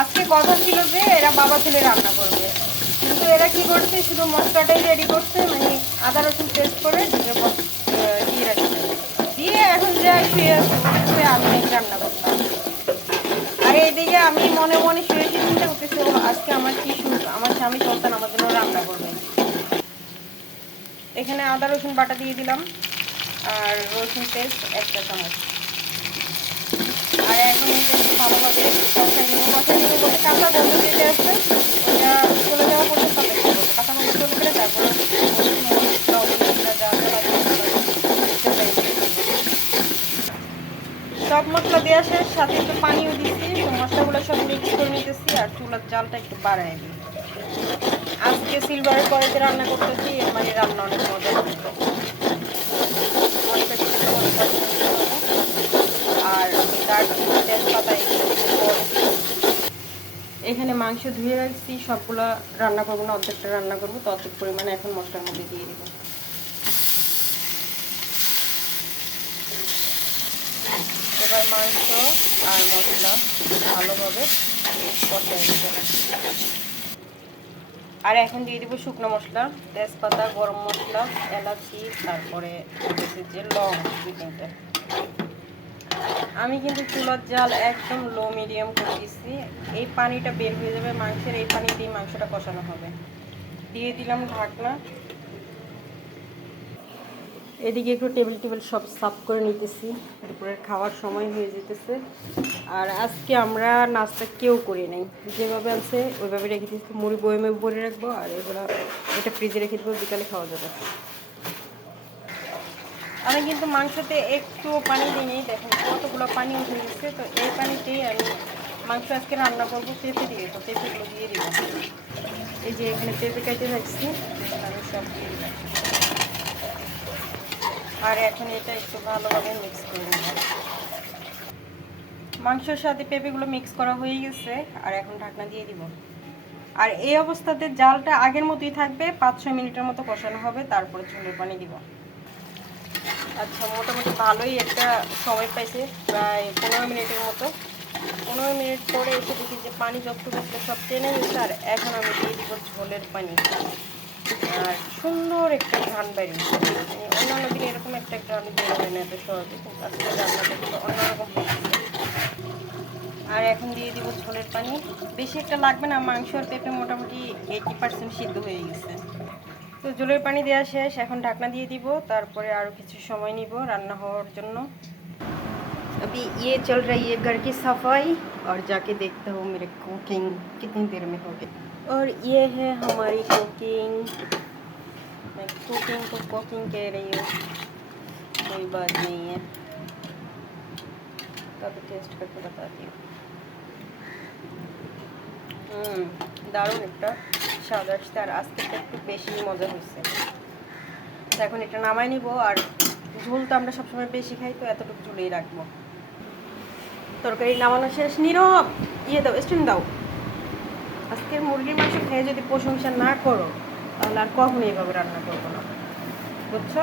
আজকে কথা ছিল যে এরা বাবা ছেলে রান্না করবে, কিন্তু এরা কি করছে, শুধু মশলাটাই রেডি করছে, মানে আদা রসুন পেস্ট করে দিয়ে রাখছে, দিয়ে এখন যা শুয়ে শুয়ে আমি নাকি রান্না করতাম। আর এইদিকে আমি মনে মনে শুয়ে চিন্তা করতেছি, আজকে আমার কি সুখ, আমার স্বামী সন্তান আমার জন্য রান্না করবে। এখানে আদা রসুন বাটা দিয়ে দিলাম আর রসুন পেস্ট 1 চা চামচ। আর এখন ভালোভাবে কষাই নেবো বলতে কাঁচা গন্ধ যেতে আসবে, ওইটা চলে যাওয়া পর্যন্ত অপেক্ষা করবো। কাঁচা গন্ধ চলে গেলে তারপরে সব মশলা দেওয়া শেষ, সাথে একটু পানিও দিচ্ছি। তো মশলাগুলো সব মিক্স করে নিতেছি আর চুলার জালটা একটু বাড়াই দিই। আজকে সিলভারের কড়াইতে রান্না করতেছি, মানে রান্না অনেক মজা করতে। আর দারচিনি তেজপাতা এখানে মাংস ধুয়ে রাখছি, সবগুলো রান্না করবো না, অর্ধেকটা রান্না করবো, তো অর্ধেক পরিমাণে এখন মশলার মধ্যে দিয়ে দিব। এবার মাংস আর মশলা ভালোভাবে কষাই দেব। আর এখন দিয়ে দিব শুকনো মশলা, তেজপাতা, গরম মশলা, এলাচি, তারপরে যে লং 2-3টা। আমি কিন্তু চুলার জাল একদম লো মিডিয়াম করে দিচ্ছি। এই পানিটা বের হয়ে যাবে মাংসের, এই পানি দিয়ে মাংসটা কষানো হবে। দিয়ে দিলাম ঢাকনা। এদিকে একটু টেবিল সব সাফ করে নিতেছি, দুপুরের খাওয়ার সময় হয়ে যেতেছে। আর আজকে আমরা নাস্তা কেউ করি নাই, যেভাবে আছে ওইভাবে রেখে দিচ্ছি। মুড়ি বয়মে ভরে রাখবো আর এগুলো এটা ফ্রিজে রেখে দেবো, বিকালে খাওয়া যাবে। আমি কিন্তু মাংসতে একটু পানি দিই, দেখেন কতগুলো পানি উঠে গেছে। তো এই পানিতেই আমি মাংস আজকে রান্না করবো। পেঁপে দিয়ে, তো পেঁপেগুলো দিয়ে দিব। এই যে এখানে পেঁপে কেটে রাখছি, আমি সব দিয়ে দিলাম। আর এখন এটা একটু ভালোভাবে মিক্স করে নেব। মাংসের সাথে পেঁপেগুলো মিক্স করা হয়ে গেছে, আর এখন ঢাকনা দিয়ে দিব। আর এই অবস্থাতে জালটা আগের মতোই থাকবে, 5-6 মিনিটের মতো কষানো হবে, তারপরে ঝোলের পানি দিব। আচ্ছা, মোটামুটি ভালোই একটা সময় পাইছে, প্রায় 15 মিনিটের মতো। 15 মিনিট পরে এসে দেখি যে পানি যতটুকু সব টেনে গেছে। আর এখন আমি দিয়ে দিব ঝোলের পানি। আর সুন্দর একটা ঘ্রাণ বেরিয়েছে, অন্যান্য দিনে এরকম একটা ঘ্রাণ বেরোবে না এত সহজে, কিন্তু আজকে রান্নাটা একটু অন্যরকম হয়েছে। আর এখন দিয়ে দিব ঝোলের পানি। বেশি একটা লাগবে না, মাংস আর পেঁপে মোটামুটি 80% সিদ্ধ হয়ে গেছে। তো ঝোলের পানি দেওয়া শেষ, এখন ঢাকনা দিয়ে দিব, তারপরে আরও কিছু সময় নিব রান্না হওয়ার জন্য। अभी ये चल रही है घर की सफाई, और जाके देखता हूँ मेरे कुकिंग कितनी देर में हो गई। और ये है हमारी कुकिंग। मैं कुकिंग को कुकिंग कह रही हूँ, कोई बात नहीं है। तब टेस्ट करके बताती हूँ। দারুণ একটা স্বাদ আসছে, আর আজকেটা একটু বেশি মজা হয়েছে। এখন এটা নামাই নিব। আর ঝোল তো আমরা সবসময় বেশি খাই, তো এতটুকু ঝোলেই রাখবো। তরকারি নামানো শেষ। নীরব, ইয়ে দাও, স্টিম দাও। আজকের মুরগির মাংস খেয়ে যদি প্রশংসা না করো, তাহলে আর কখনো এইভাবে রান্না করবো না, বুঝছো?